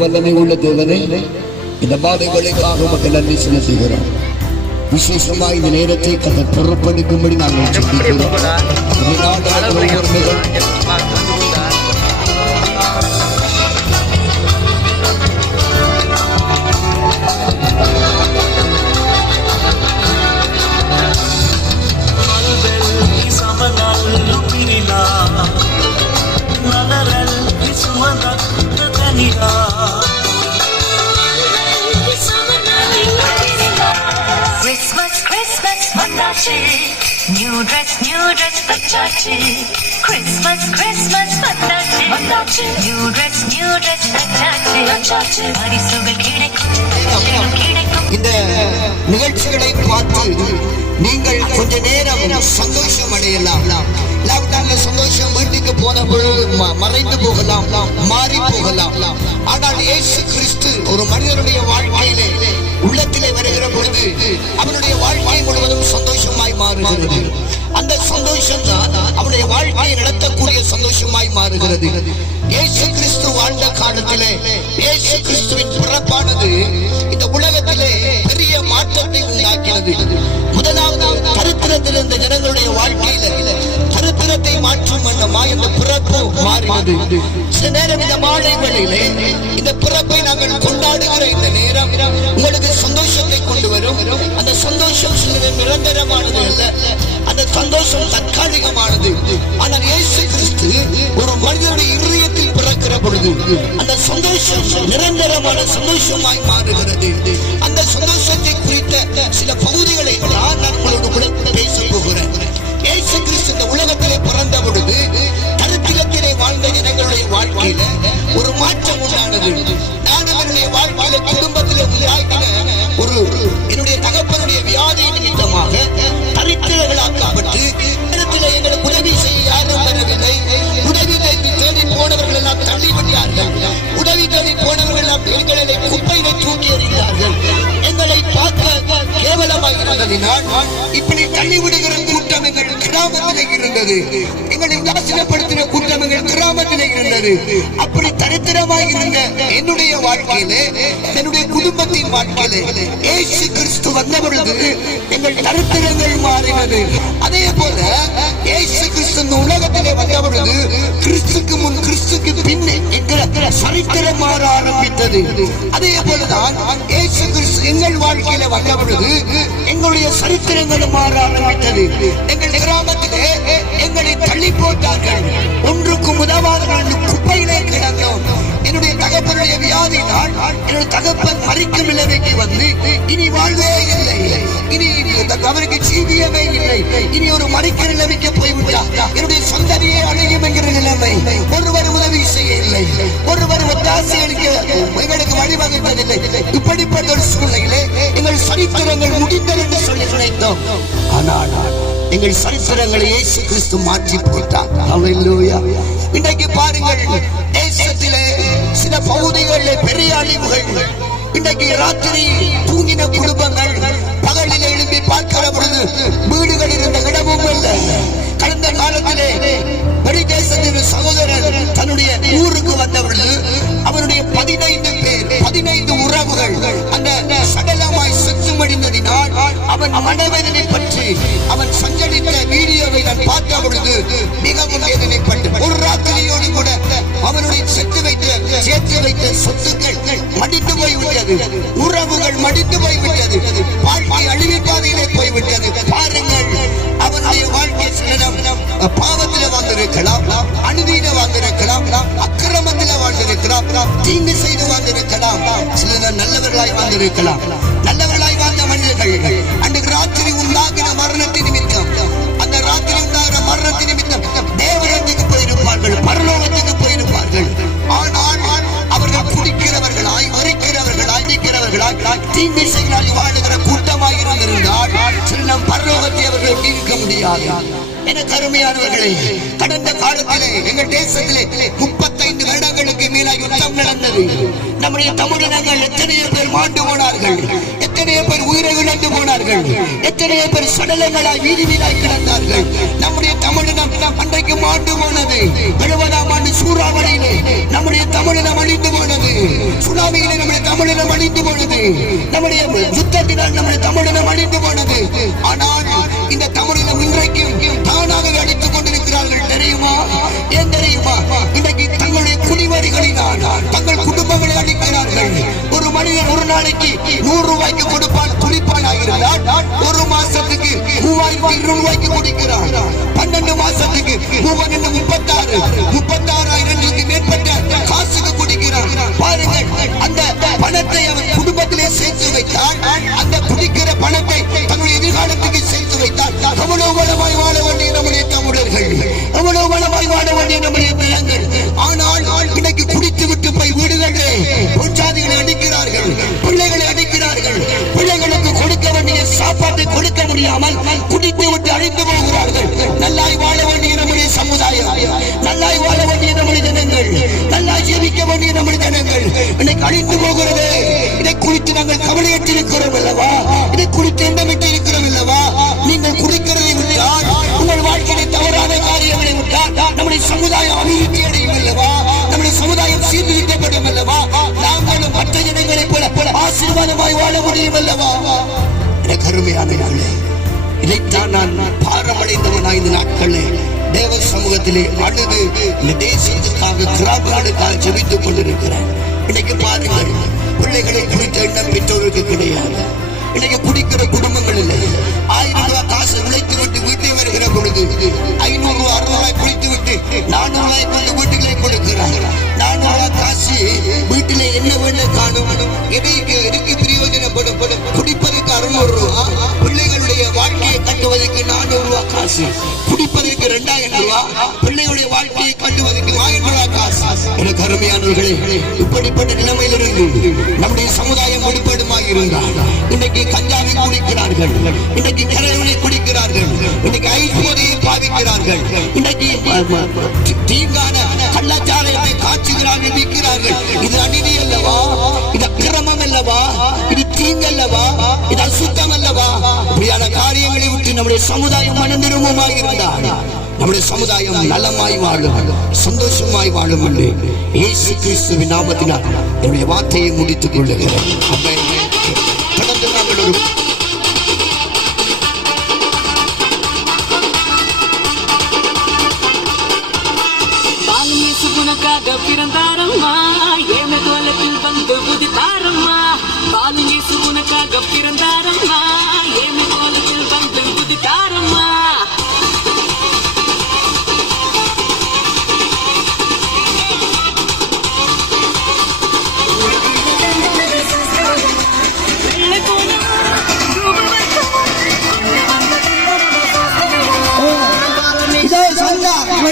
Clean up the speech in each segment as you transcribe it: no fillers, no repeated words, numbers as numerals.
வல்லமை உள்ள தேவனே, இந்த பாதைகளுக்காக மக்கள் நன்றி செலுத்துகிறோம். விசேஷமாக இந்த நேரத்தை கதை பொறுப்பெடுக்கும்படி நாங்கள் சிந்திக்கிறோம். New dress, pachachi. Christmas, pachachi. New dress, pachachi. Parisugal kidaikum. இந்த நிகழ்ச்சிகளை பார்த்து நீங்கள் கொஞ்ச நேரம் சந்தோஷம் அடையலாம். லாக்டவுன்ல சந்தோஷம் வீட்டுக்கு போன பொழுது மறைந்து போகலாம், மாறி போகலாம். ஆனால் இயேசு கிறிஸ்து ஒரு மனிதனுடைய வாழ்க்கையிலே உள்ளத்திலே வருகிற பொழுது அவனுடைய வாழ்க்கை முழுவதும் சந்தோஷமாய் மாறுகிறது. அந்த சந்தோஷம் தான் அவனுடைய வாழ்க்கையை நடத்தக்கூடிய சந்தோஷமாய் மாறுகிறது. இயேசு கிறிஸ்து வாழ்ந்த காலத்திலே இயேசு கிறிஸ்துவின் பிறப்பானது இந்த உலகத்திலே பெரிய மாற்றத்தை உண்டாக்கினது. முதலாவது தரித்திரத்தில் இருந்த ஜனங்களுடைய வாழ்க்கையில தரித்திரத்தை மாற்றும் வண்ணமா இந்த பிறப்பு மாறினது. சில நேரம் இந்த மாலை வேளையிலே இந்த பிறப்பை நாங்கள் கொண்டாடுகிற இந்த நேரம் உங்களுக்கு சந்தோஷத்தை கொண்டு வரும். அந்த சந்தோஷம் சில நிரந்தரமானது அல்ல, அந்த சந்தோஷம் தற்காலிகமானது. ஆனால் இயேசு கிறிஸ்து ஒரு மனிதனுடைய இதயத்தில் பிறக்கிற பொழுது அந்த சந்தோஷம் நிரந்தரமான சந்தோஷமாய் மாறுகிறது. அந்த சந்தோஷத்தை குறித்த சில பகுதிகளை நான் உங்களோடு பேச போகிறேன். இயேசு கிறிஸ்து இந்த உலகத்திலே பிறந்த பொழுது தரித்திரத்திலே வாழ்ந்த ஜனங்களுடைய வாழ்க்கையில ஒரு மாற்றம் உண்டானது. நான் அவருடைய வாழ்க்கையில குடும்பத்திலே உண்டாக்கின ஒரு என்னுடைய தகப்பனுடைய வியாதி நிமித்தமாக தரித்திரர்களாக்கப்பட்டு எங்களுக்கு உதவி செய்ய யாரும் வரவில்லை. உதவி தேடி போனவர்கள் எல்லாம் தள்ளிவிட்டார்கள். உதவி தேடி போனவர்கள் எல்லாம் எங்களை குப்பையில தூக்கி எறிகிறார்கள். எங்களை பார்க்க கேவலமாக இருந்ததினால் இப்படி தள்ளிவிடுகிற கூட்டம் எங்கள் கிராமத்திலே இருந்தது. எங்களை உதாசீனப்படுத்தின கூட்டம் எங்கள் கிராமத்திலே இருந்தது. அப்படி தரித்திரமாக இருந்த என்னுடைய வாழ்க்கையிலே, என்னுடைய குடும்பத்தின் வாழ்க்கையிலே இயேசு கிறிஸ்து வந்த பொழுது எங்கள் தரித்திரங்கள் மாறினது. அதே போல இயேசு கிறிஸ்து இந்த உலகத்திலே வந்த பொழுது கிறிஸ்துக்கு முன் கிறிஸ்துக்கு பின் என்கிற சரித்திரம் மாற ஆரம்பித்தது. அதே போலதான் இயேசு கிறிஸ்து எங்கள் வாழ்க்கையில வந்த பொழுது எங்களுடைய சரித்திரங்களும் மாற ஆரம்பித்தது. எங்கள் கிராமத்திலே எங்களை தள்ளி போட்டார்கள். ஒன்றுக்கும் உதவாதவர்கள் குப்பையிலே கிடந்தோம். என்னுடைய தகப்பனுடைய வியாதினால் என்னுடைய தகப்பன் மறிக்கும் நிலைமைக்கு வந்து இனி வாழ்வே இல்லை, இனி அவருக்கு ஜீவியமே இல்லை, இனி ஒரு மறிக்கிற நிலைமைக்கு போய்விட்டார். என்னுடைய சந்ததியை அடையும் என்கிற நிலைமை. ஒருவர் உதவி செய்ய இல்லை, ஒருவர் ஒத்தாசை அளிக்க எங்களுக்கு வழிவகுத்ததில்லை. இப்படிப்பட்ட ஒரு சூழ்நிலையிலே எங்கள் சரித்திரங்கள் முடிந்தது என்று சொல்லி நினைத்தோம். ஆனால் எங்கள் சரித்திரங்களை இயேசு கிறிஸ்து மாற்றி போட்டார். ஹல்லேலூயா. இன்றைக்கு பாருங்கள், தேசத்திலே சில பகுதிகளில் பெரிய அழிவுகள். இன்றைக்கு ராத்திரி தூங்கின குடும்பங்கள் பகலில் எழுப்பி பார்க்கிற பொழுது வீடுகள் இருந்த இடமும் இல்லை. கடந்த காலத்திலே வெளிதேசத்தின் சகோதரர் தன்னுடைய ஊருக்கு வந்த பொழுது அவருடைய 15 உறவுகள் அந்த சடலமாய் செத்து மடிந்ததினால் அவன் மனவேதனை பற்றி அவன் சஞ்சரித்த வீடியோவை நான் பார்த்த பொழுது மிகவும் வேதனைப்பட்டு, ஒரு ராத்திரியோடு கூட அவனுடைய சேர்த்து வைத்த சொத்துக்கள் மடித்து போய்விட்டது, உறவுகள் மடித்து போய்விட்டது, வாழ்க்கை அழிவு பாதையிலே போய்விட்டது. பாருங்கள், அவனுடைய வாழ்க்கை சிலரம் பாவத்திலே வாழ்ந்திருக்கலாம், அநீதியில வாழ்ந்திருக்கலாம், அக்கிரமத்தில வாழ்ந்திருக்கலாம், தீங்கு செய்து வாழ்ந்திருக்கலாம், சிலர் நல்லவர்களாய் வாழ்ந்திருக்கலாம். நல்லவர்களாய் வாழ்ந்த மனிதர்கள் அன்றைக்கு ராத்திரி உண்டாகின மரணத்தின் நிமித்தம், அந்த ராத்திரி உண்டாகிற மரணத்தின் நிமித்தம் தேவரத்துக்கு போயிருப்பார்கள், பரலோகத்துக்கு போயிருப்பார்கள். ஆனால் அவர்கள் குடிக்கிறவர்களாய், வரிக்கிறவர்களாய், தீங்கு செய்கிறாய் வாழுகிற கூட்டமாய் இருந்திருந்தால் சின்னம் பரலோகத்தை அவர்கள் இருக்க முடியாது. எனக்கு அருமையானவர்களே, கடந்த காலத்திலே எங்கள் தேசத்திலே 35 வருடங்களுக்கு மேல யுத்தம் நடந்தது. நம்முடைய தமிழினங்கள் எத்தனையோ பேர் மாண்டு போனார்கள், எத்தனையோ பேர் உயிரை இழந்து போனார்கள், எத்தனையோ பேர் சடலங்களாய் வீதி வீடாய் கிடந்தார்கள். நம்முடைய தமிழினம் அன்றைக்கு மாண்டு போனது. 70ஆம் ஆண்டு சூறாவளியிலே நம்முடைய தமிழினம் அழிந்து போனது. சுனாமியிலே நம்முடைய தமிழினம் அழிந்து போனது. நம்முடைய யுத்தத்தினால் நம்முடைய தமிழினம் அழிந்து போனது. ஆனால் இந்த தமிழினம் இன்றைக்கும் தானாக அழித்துக் கொண்டிருக்கிறார்கள். தெரியுமா? ஏன் தெரியுமா? இன்றைக்கு தங்களுடைய குடிவரிகளினால் தங்கள் குடும்பங்களை அழிக்கிறார்கள். ஒரு மனிதன் ஒரு நாளைக்கு 100 ரூபாய்க்கு கொடுப்பான் குளிப்பானாகிறார். ஒரு மாசத்துக்கு 3200 குடிக்கிறார். 12 மாசத்துக்கு 36,000 மேற்பட்ட காசுக்கு குடிக்கிறார். பாருங்கள், அந்த பணத்தை அவன் குடும்பத்திலே சேர்த்து வைத்தால், அந்த குடிக்கிற பணத்தை தன்னுடைய எதிர்காலத்துக்கு சேர்த்து வைத்தால், எவ்வளவு வளமாய் வாழ வேண்டிய நம்முடைய தமிழர்கள், எவ்வளவு வளமாய் வாழ வேண்டிய நம்முடைய பிள்ளைகள். ஆனால் இன்னைக்கு குடித்து விட்டு போய் வீடுகளே பொஞ்சாதிகளை அடிக்கிறார்கள், பிள்ளைகளை அடிக்கிறார்கள். பிள்ளைகளுக்கு கொடுக்க வேண்டிய சாப்பாட்டை கொடுக்க முடியாமல் குடித்து விட்டு அழிந்து போகிறார்கள். நல்லாய் வாழ வேண்டிய நம்முடைய சமுதாயம், நல்லாய் வாழ வேண்டிய நம்முடைய ஜனங்கள், நல்லாய் ஜீவிக்க வேண்டிய நம்முடைய ஜனங்கள் இன்னைக்கு அழிந்து போகிறது. இதை குறித்து நாங்கள் கவலையற்றிருக்கிறோம் அல்லவா? இதை குறித்து எண்ணமிட்டு இருக்கிறோம் அல்லவா? நீங்கள் குடிக்கிறதை விட்டால், உங்கள் வாழ்க்கையை தவறான காரியங்களை விட்டால் நம்முடைய சமுதாயம் அபிவிருத்தி அடையும் அல்லவா? நம்முடைய சமுதாயம் சீர்திருத்தப்படும் அல்லவா? நாங்களும் மற்ற ஜனங்களைப் போல ஆசீர்வாதமாய் வாழ முடியும் அல்லவா? கருமையானவர்களே, இதைத்தான் நான் பாரமடைந்தவனாய் இந்த நாட்களே தேவ சமூகத்திலே அழுது இந்த தேசத்துக்காக கிராமங்களுக்காக ஜெபித்துக் கொண்டிருக்கிறேன். இன்னைக்கு பாருங்கள், பிள்ளைகளை குறித்த எண்ணம் பெற்றோருக்கு கிடையாது. இன்னைக்கு குடிக்கிற குடும்பங்கள் இல்லை. 1000 ரூபாய் காசு உழைத்து விட்டு வீட்டை வருகிற பொழுது 500 ரூபாய் 600 ரூபாய் குடித்து விட்டு 400 ரூபாய் கொண்டு வீட்டுகளை கொடுக்கிறாங்க. 400 ரூபாய் காசு வீட்டிலே என்ன வேணும் காணும், எதுக்கு பிரயோஜனப்படும்? குடிப்பதற்கு 600 ரூபாய், பிள்ளைகளுடைய வாழ்க்கையை கட்டுவதற்கு 400 ரூபாய் காசு, குடிப்பதற்கு 2000 ரூபாய், பிள்ளைகளுடைய வாழ்க்கையை கட்டுவதற்கு 1000 ரூபாய் காசு. எனக்கு அருமையானவர்களே, இப்படிப்பட்ட நிலைமையிலிருந்து நம்முடைய சமுதாயம் விடுபடுமாக இருந்தால், இன்னைக்கு கஞ்சாவை குடிக்கிறார்கள், இன்னைக்கு கரையோனை குடிக்கிறார்கள், இன்னைக்கு ஐஸ் போதையை பாவிக்கிறார்கள், இன்னைக்கு தீங்கான கள்ளச்சாராயத்தை காய்ச்சுகிறார்கள், விற்கிறார்கள். இது அநீதி அல்லவா? இது அக்கிரமம் அல்லவா? இது தீங்கல்லவா? இது அசுத்தம் அல்லவா? இப்படியான காரியங்களை விட்டு நம்முடைய சமுதாயம் மனந்திரும்பமாக இருந்தால் நம்முடைய சமுதாயம் நலமாய் வாழும், சந்தோஷமாய் வாழும் என்று இயேசு கிறிஸ்துவின் நாமத்தினால் என்னுடைய வார்த்தையை முடித்துக் கொள்ளுகிறேன். தொடர்ந்து நாங்கள் ஒரு உனக்காக பிறந்தாரம்மா, ஏம கோலத்தில் வந்து புதித்தாரம்மா. பாலு இயேசு உனக்காக பிறந்தாரம்மா, ஏம கோலத்தில் வந்து புதித்தாரம்மா.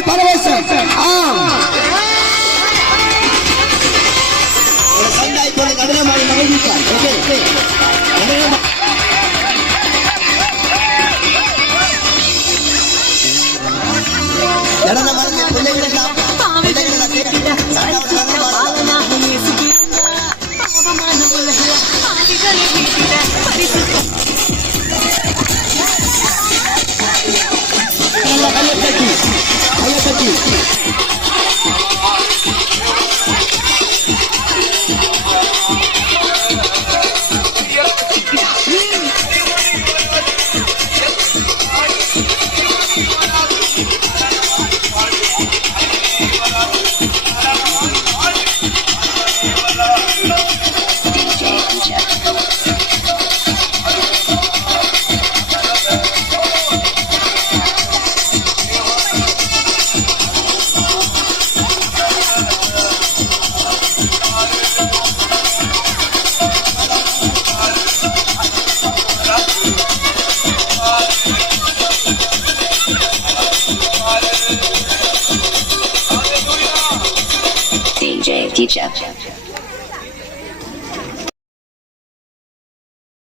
பரவசம் சந்தாய் போல கடினமாக மகிழ்ச்சார். DJ Teacher.